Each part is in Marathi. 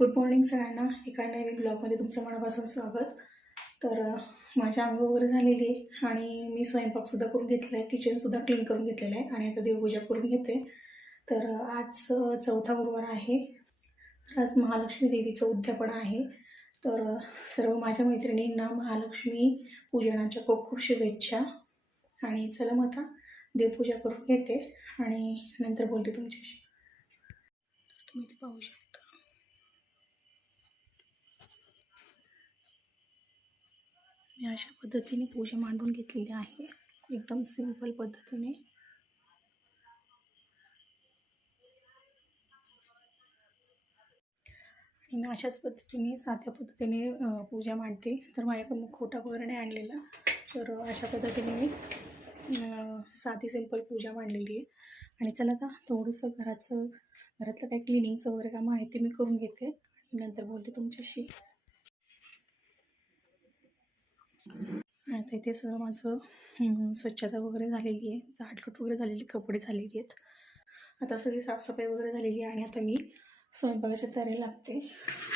गुड मॉर्निंग सगळ्यांना. एका नवीन ब्लॉगमध्ये तुमचं मनापासून स्वागत. तर माझी अंघोळ वगैरे झालेली आहे आणि मी स्वयंपाकसुद्धा करून घेतला आहे, किचनसुद्धा क्लीन करून घेतलेलं आहे आणि आता देवपूजा करून घेते. तर आज चौथा गुरुवार आहे. आज महालक्ष्मी देवीचं उद्यापन आहे. तर सर्व माझ्या मैत्रिणींना महालक्ष्मी पूजनाच्या खूप खूप शुभेच्छा. आणि चला मग आता देवपूजा करून घेते आणि नंतर बोलते तुमच्याशी. तुम्ही ते पाहू शकता. मी अशा पद्धतीने पूजा मांडून घेतलेली आहे, एकदम सिंपल पद्धतीने. आणि मी अशाच पद्धतीने साध्या पद्धतीने पूजा मांडते. तर माझ्याकडून खोटा वगैरे नाही आणलेला. तर अशा पद्धतीने मी साधी सिंपल पूजा मांडलेली आहे. आणि चला आता थोडंसं घरातलं काही क्लिनिंगचं वगैरे काम आहे ते मी करून घेते आणि नंतर बोलते तुमच्याशी. आता इथे सगळं माझं स्वच्छता वगैरे झालेली आहे, झाडलोट वगैरे झालेली, कपडे झालेली आहेत. आता सगळी साफसफाई वगैरे झालेली आहे आणि आता मी स्वयंपाकाच्या तयारीला लागते.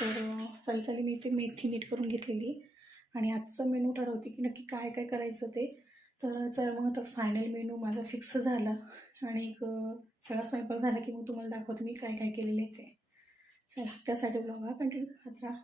तर चाली मी इथे मेथी नीट करून घेतलेली आणि आजचा मेनू ठरवते की नक्की काय काय करायचं ते. तर चला मग आता फायनल मेनू माझा फिक्स झाला आणि सगळा स्वयंपाक झाला की मग तुम्हाला दाखवते मी काय काय केलेलं आहे ते. चला, त्यासाठी ब्लॉग हा कंटिन्यू करत राहा.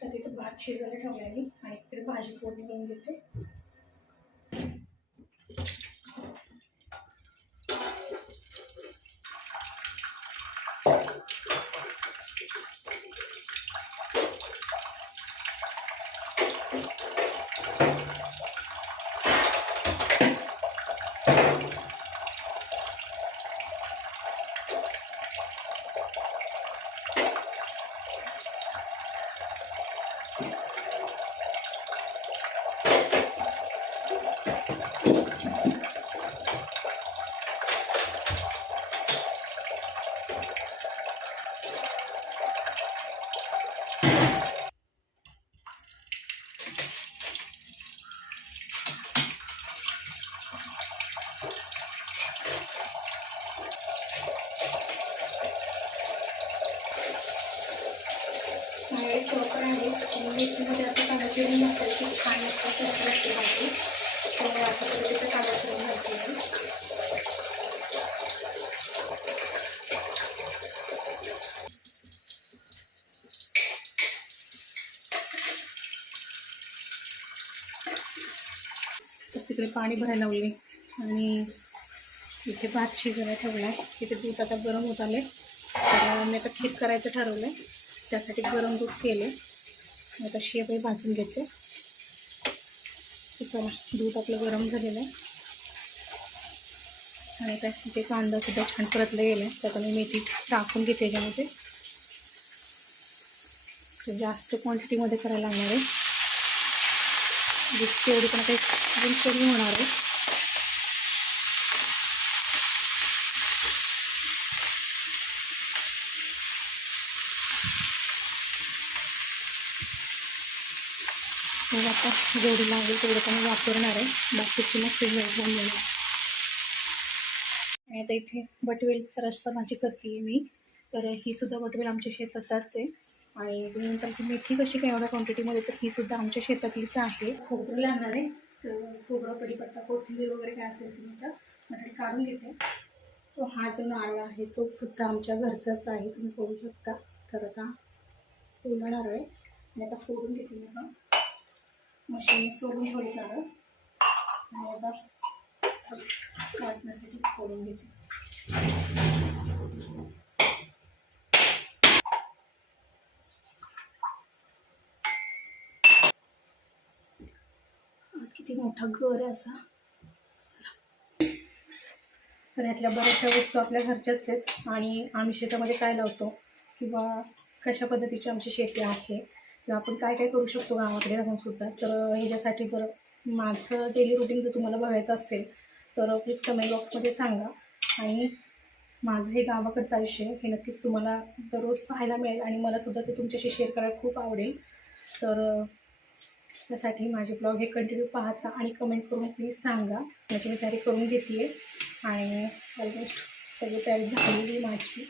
तर तिथे भात शिजायला ठेवला आहे आणि इकडे भाजी फोडणी करून घेते. चोकर आहे मेथीमध्ये असं कांदा चिरून घातलं की छान लागते भाजी. तर अशा पद्धतीचं कांदा चिरून घालते आहे. तर तिकडे पाणी भरायला लावले आणि इथे भात शिजायला ठेवला आहे. तिथे दूध आता गरम होत आले. तर मी आता खीर करायचं ठरवलं आहे, त्यासाठी गरम दूध केले. आता शेवई भाजून घेते. चला, दूध आपलं गरम झालेलं आहे आणि आता इथे कांदासुद्धा छान परतलं गेलं आहे. त्यात मी मेथी टाकून घेते त्याच्यामध्ये. जास्त क्वांटिटीमध्ये करायला लागणार आहे, जितकी एवढी पण काही कमी होणार आहे. मग आता जेवढी लागेल तेवढं पण वापरणार आहे, बाकीची मग शिजवायला मिळेल. आणि आता इथे बटवेलचा रस्सा भाजी करते आहे मी. तर ही सुद्धा बटवेल आमच्या शेतातच आहे. आणि तुम्ही नंतर की मेथी कशी काय एवढ्या क्वांटिटीमध्ये, तर ही सुद्धा आमच्या शेतातलीच आहे. खोबरं लागणार आहे, तर खोबरं, कढीपत्ता, कोथिंबीर वगैरे काय असेल तुम्ही आता माझ्याकडे काढून घेते. तो हा जो नारळ आहे तो सुद्धा आमच्या घरचाच आहे, तुम्ही बघू शकता. तर आता फुलणार आहे आणि आता फोडून घेते मी. हा मशीन सोडून थोडी नारळ आणि आता वाटण्यासाठी फोडून घेते. किती मोठा घर आहे असा. तर यातल्या बऱ्याचशा वस्तू आपल्या घरच्याच आहेत आणि आम्ही शेतामध्ये काय लावतो किंवा कशा पद्धतीची आमची शेती आहे किंवा आपण काय काय करू शकतो गावाकडे राहून सुद्धा. तर ह्याच्यासाठी जर माझं डेली रुटीन जर तुम्हाला बघायचं असेल तर प्लीज कमेंट बॉक्समध्ये सांगा. आणि माझं हे गावाकडचं आयुष्य हे नक्कीच तुम्हाला दररोज पाहायला मिळेल आणि मलासुद्धा ते तुमच्याशी शेअर करायला खूप आवडेल. तर त्यासाठी माझे ब्लॉग हे कंटिन्यू पाहता आणि कमेंट करून प्लीज सांगा. माझी मी तयारी करून घेते आणि ऑलमोस्ट सगळी तयारी झालेली माझी.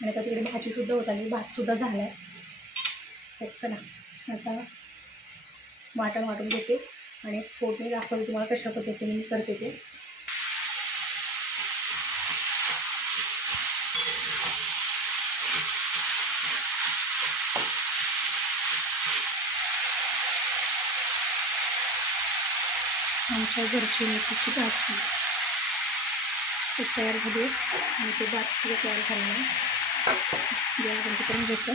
आणि आता तिकडे भाजीसुद्धा होत आली, भातसुद्धा झाला आहे. तर चला आता वाटण वाटून घेते आणि फोडणी दाखवते तुम्हाला कशा पद्धतीने मी करते ते. आमच्या घरची मेथीची भाजी ते तयार झाली आणि ते भातसुद्धा तयार झालं आहे. गॅस बंद करून घेतो.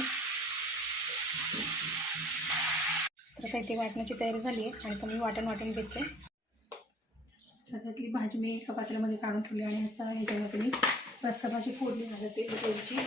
तर आता इथे वाटण्याची तयारी झाली आहे आणि आता मी वाटण वाटून घेते. तर त्यातली भाजी मी एका पात्रामध्ये काढून ठेवली आणि आता ह्याच्यामध्ये मी रस्सा भाजी फोडली घालते त्याची.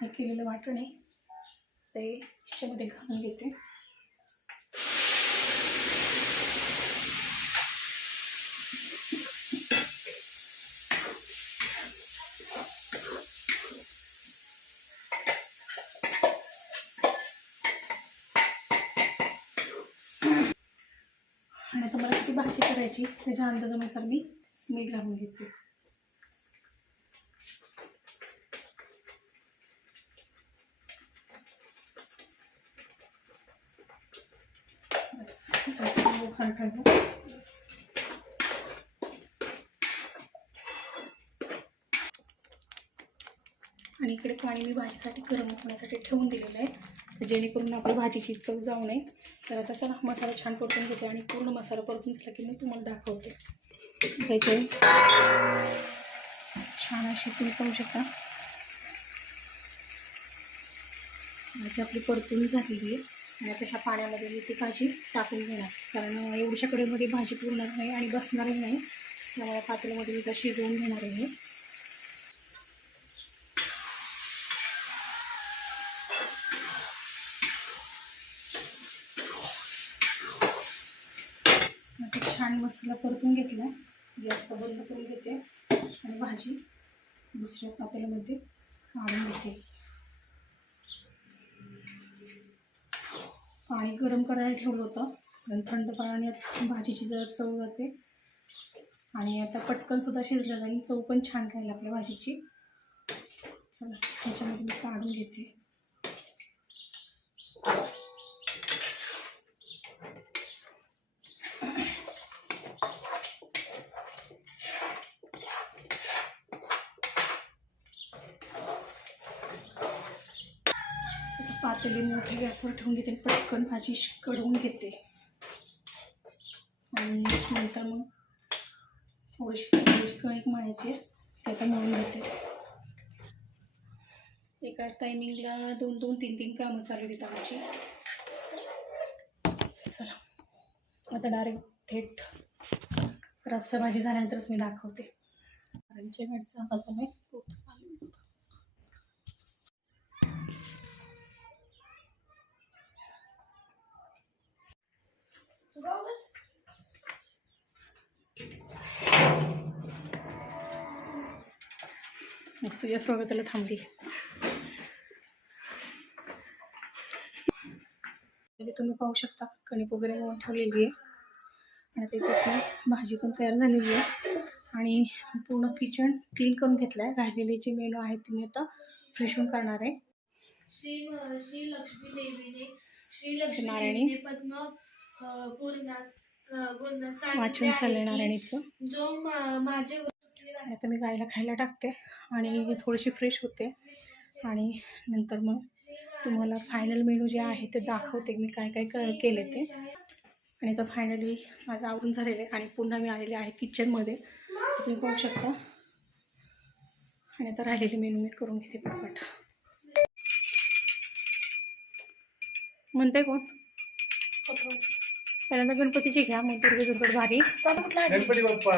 हे केलेलं वाटण आहे ते ह्याच्यामध्ये घालून घेते. आणि आता मला किती भाजी करायची त्याच्या अंदाजानुसार मी मीठ घालून घेते. आणि इकडे पाणी मी भाजीसाठी गरम होण्यासाठी ठेवून दिलेलं आहे जेणेकरून आपली भाजीची चव जाऊ नये. तर आता चला मसाला छान परतून घेते आणि पूर्ण मसाला परतून झाला की मी तुम्हाला दाखवते. त्याचे छान अशी तुम्ही पाहू शकता भाजी आपली परतून झालेली आहे. आणि आता ह्या पाण्यामध्ये मी ती भाजी टाकून घेणार कारण एवढ्याशा कढईमध्ये भाजी पुरणार नाही आणि बसणारही नाही. त्यामुळे पातेल्यामध्ये मी त्या शिजवून घेणार आहे. आता छान मसाला परतून घेतला. गॅस बंद करून घेते आणि भाजी दुसऱ्या पातेल्यामध्ये काढून घेते. पाणी गरम करायला ठेवलं होतं कारण थंड पाण्याने भाजीची जरा चव जाते आणि आता पटकन सुद्धा शिजलं जाईल, चव पण छान राहील आपल्या भाजीची. चला ह्याच्यामध्ये मी काढून घेते. पातेली मोठी गॅसवर ठेवून घेते आणि पटकन भाजी कढवून घेते आणि नंतर मग थोडीशी कणिक मळायची ते आता मळून घेते. एका टायमिंगला 2-2, 3-3 कामं चालू आहेत आमची. चला आता डायरेक्ट थेट रस्सा भाजी झाल्यानंतरच मी दाखवते. आमच्या घरचा आवाज आलाय. तुझ्या स्वागताला थांबली. तुम्ही पाहू शकता कणिक वगैरे मळून ठेवलेली आहे आणि त्याच्यात भाजी पण तयार झालेली आहे. आणि पूर्ण किचन क्लीन करून घेतलं आहे. राहिलेले जे मेनू आहेत ते मी आता फ्रेश होऊन करणार आहे. श्री लक्ष्मी देवीने पद्म वाचन चाललंय नारायणीचं. जो माझे आता मी गायला खायला टाकते आणि थोडीशी फ्रेश होते आणि नंतर मग तुम्हाला फायनल मेनू जे आहे ते दाखवते मी काय काय केले ते. आणि आता फायनली माझं आवरून झालेलं आहे आणि पुन्हा मी आलेले आहे किचनमध्ये, तुम्ही पाहू शकता. आणि आता राहिलेले मेनू मी करून घेते पटपट. म्हणते कोण? पहिल्यांदा गणपतीची घ्या, मग दुर्गे दुर्गड भारी. गणपती बाप्पा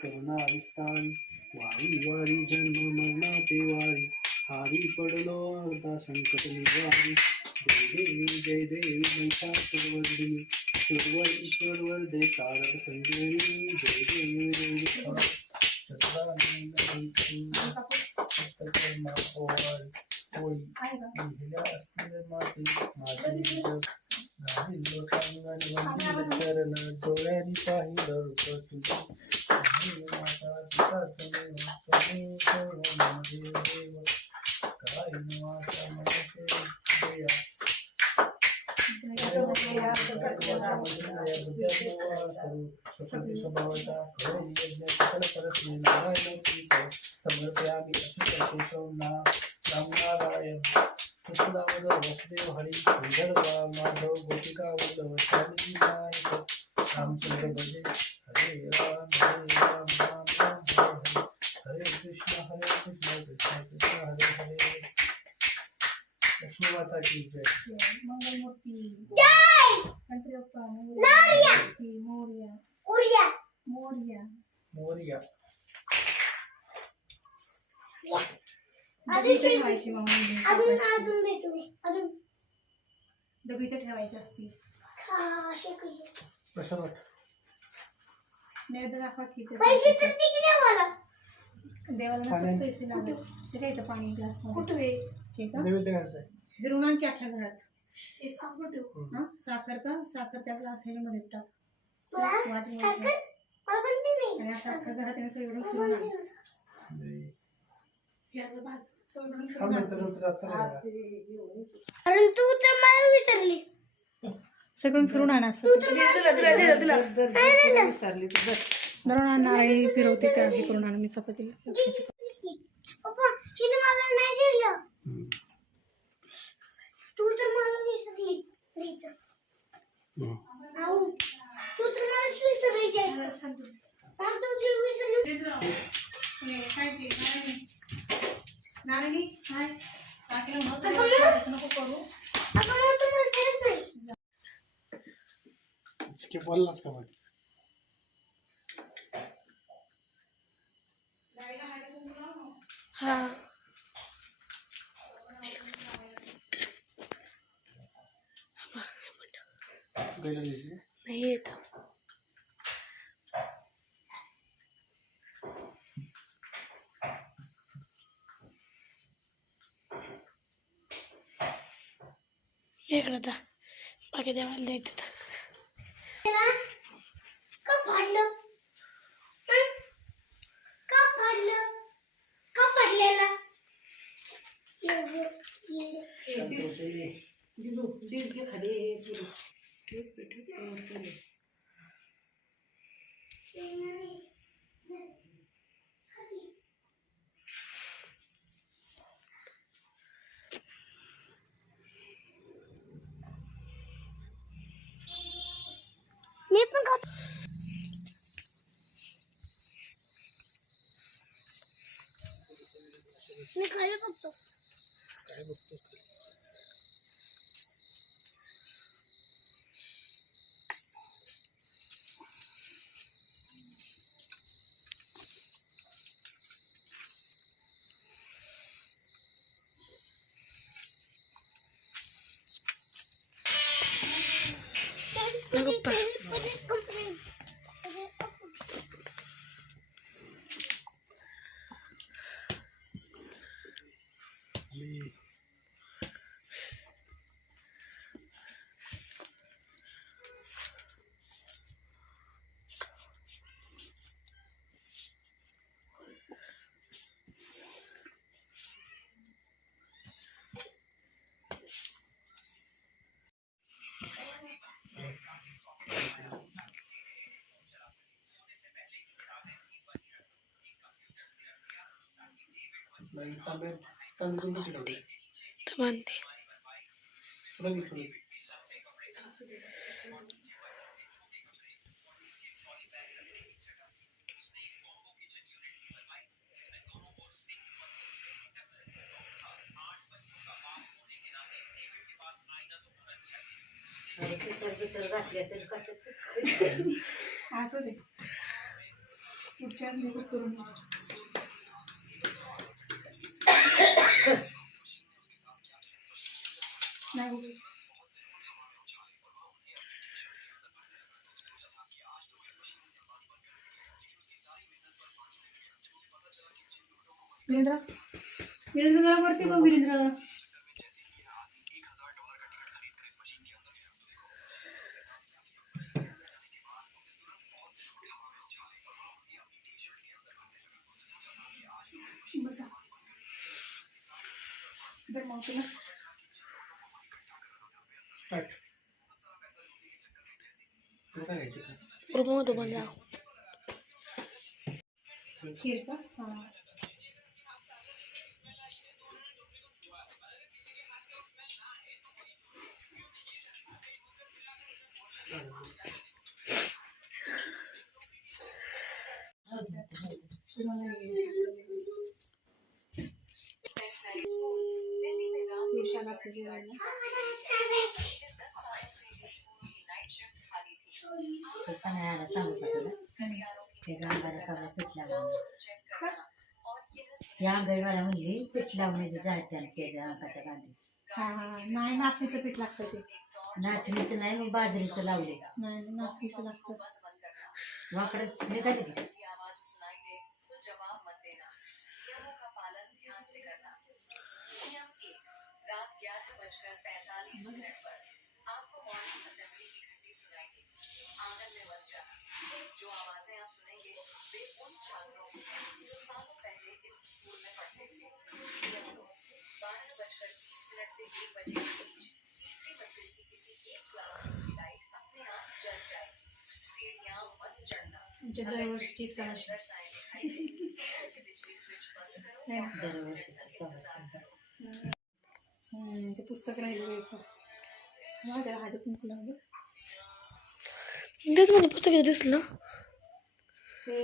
करुणा विस्तारी वारी वारी जन्म मरणाचे वारी हारी पडलो आता संकट निवारी जय देवी महिषासुरवर्धिनी सुरवर ईश्वर वरदे कारक संजीवनी जय देवी असतील माते माझे चरण डोळ्यांनी पाहिलं माता पिता काय माता मनसे स्वतंत्र स्वभावाचा समर्पयामी अच्युत नारायण कृष्णावध वसुदेव हरी सुंदर माधव गोपिका वल्लभ स्वामी नायक रामचंद्र भजे हरे राम राम राम हरे कृष्ण कृष्ण कृष्ण हरे हरे. लक्ष्मी माता की जय. मंगलमूर्ती जय. गणपती बाप्पा मोरया मोरया मोरया मोरया. डबी ठेवायची डबी तर ठेवायची असती. नैवेद्य दाखवा की देवाला नसतात पैसे लागले ते काय तर पाणी ग्लास मध्ये ठीक आहे. फिरून आणखी अख्ख्या घरात साखर का साखर त्या ग्लास ह्याच्यामध्ये टाक वाटीमध्ये आणि अशा अख्ख्या घरात त्याने सगळं फिरून आण. सगळं फिरून आणा धरून आणणार आणि फिरवते त्या हे करून आणा. मी चपातीला नारायणी काय नको करू बोललास का मग हा पहिल्या दिवशी नाही येत. इकडे जा, बाकी देवाला द्यायचं तर. का फाडलं? हं? का फाडलं? का फाडलेला? मी पण खातो. मी खाली बघतो. काय बघतो? नको पप्पा. तांब्या तांदूळ कुठे ठेवले? तर म्हणते पुढे घे, पुढे. असं दे पुढच्याच मी करून नाही वीरेंद्र वीरेंद्र जरा वरती बघ वीरेंद्र. बसा इधर मावशीला ताट. तुला काय घ्यायचं का? रूममध्ये पण जा. खीर का हां दिवसाला असं जेवायला सांगू का तुला त्याच्या अंगाला सगळं पीठ लावलं. त्या अंगाईवाला म्हणली पीठ लावण्याचं जायचं त्याच्या अंगाच्या गांधी. हां हां नाही नाचणीचं पीठ लागतं ते. नाचणीचं नाही मी बाजरीचं लावले. नाही नाचणीचं लागतं. वाकडच निघाले की आमच्या दरवर्षीची सण अशी. है ना? दरवर्षीची सहज. ते पुस्तक राहिलं द्यायचं हा त्याला हातात कुंकू लावलं. तेच मला पुस्तक दिसलं. ते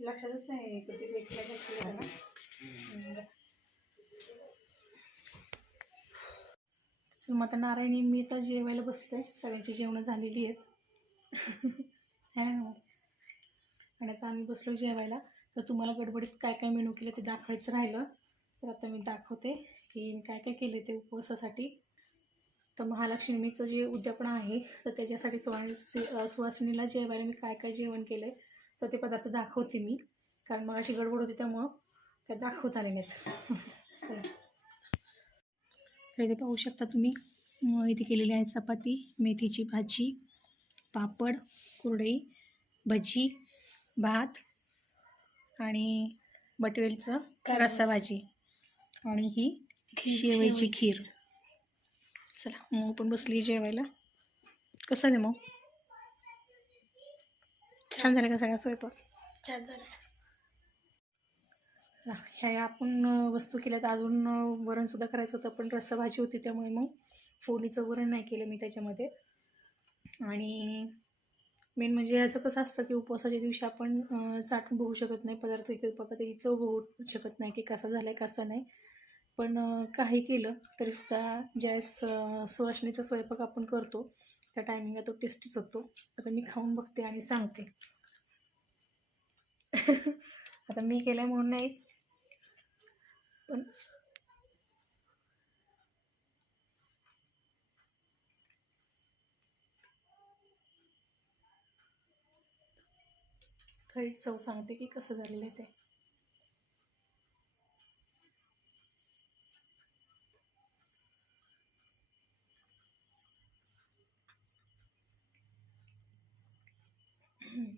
लक्षातच नाही कधी वेबसाईट ना. मग आता नारायणी मी तर जेवायला बसलोय. सगळ्यांची जेवणं झालेली आहेत है ना. आणि आता आम्ही बसलो जेवायला. तर तुम्हाला गडबडीत काय काय मेनू केले ते दाखवायचं राहिलं, तर आता मी दाखवते की मी काय काय केले ते उपवासासाठी. तर महालक्ष्मीचं जे उद्यापन आहे तर त्याच्यासाठी सुवासिनीला जेवायला मी काय काय जेवण केलं आहे तर ते पदार्थ दाखवते मी, कारण मग अशी गडबड होती त्यामुळं काय दाखवता आले नाहीत. चला. तर इथे पाहू शकता तुम्ही, इथे केलेली आहे चपाती, मेथीची भाजी, पापड, कुरडई, भजी, भात आणि बटवेलचं रस्सा भाजी आणि ही शेवयाची खीर. चला मग पण बसली जेवायला. कसं आहे मग? छान झालं का सगळा स्वयंपाक? छान झालं. चला, ह्या आपण वस्तू केल्या तर अजून वरणसुद्धा करायचं होतं, पण रस्सा भाजी होती त्यामुळे मग फोडणीचं वरण नाही केलं मी त्याच्यामध्ये. आणि मेन म्हणजे ह्याचं कसं असतं की उपवासाच्या दिवशी आपण चाटून बघू शकत नाही पदार्थ, की बाबा त्याची चव बघू शकत नाही की कसा झाला आहे कसा नाही. पण काही केलं तरीसुद्धा ज्यावेळेस सुवासिनीचा स्वयंपाक आपण करतो त्या टायमिंगला तो टेस्टीच होतो. आता मी खाऊन बघते आणि सांगते. आता मी केलं आहे म्हणून नाही, पण खरी चव सांगते की कसं झालेलं आहे ते.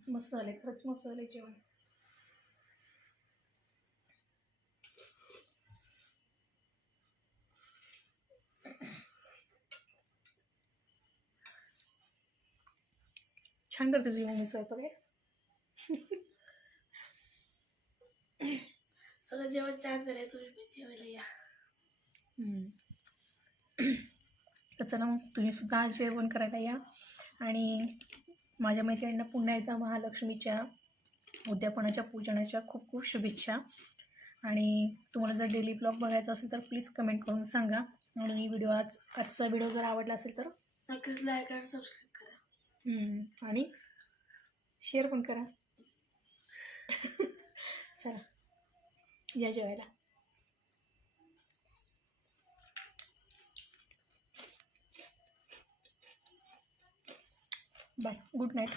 मस्त झाले, खरंच मस्त झाले जेवण. छान करते तुझी मम्मी स्वयंपाक आहे. सगळं जेवण छान झालंय. तुम्ही पण जेवायला या. तर चला मग तुम्ही सुद्धा जेवण करायला या. आणि माझ्या मैत्रिणींना पुन्हा एकदा महालक्ष्मीच्या उद्यापनाच्या पूजनाच्या खूप खूप शुभेच्छा. आणि तुम्हाला जर डेली ब्लॉग बघायचा असेल तर प्लीज कमेंट करून सांगा. आणि आजचा व्हिडिओ जर आवडला असेल तर नक्कीच लाईक आणि सबस्क्राईब करा. आणि शेअर पण करा. चला या जेवायला. Bye, good night.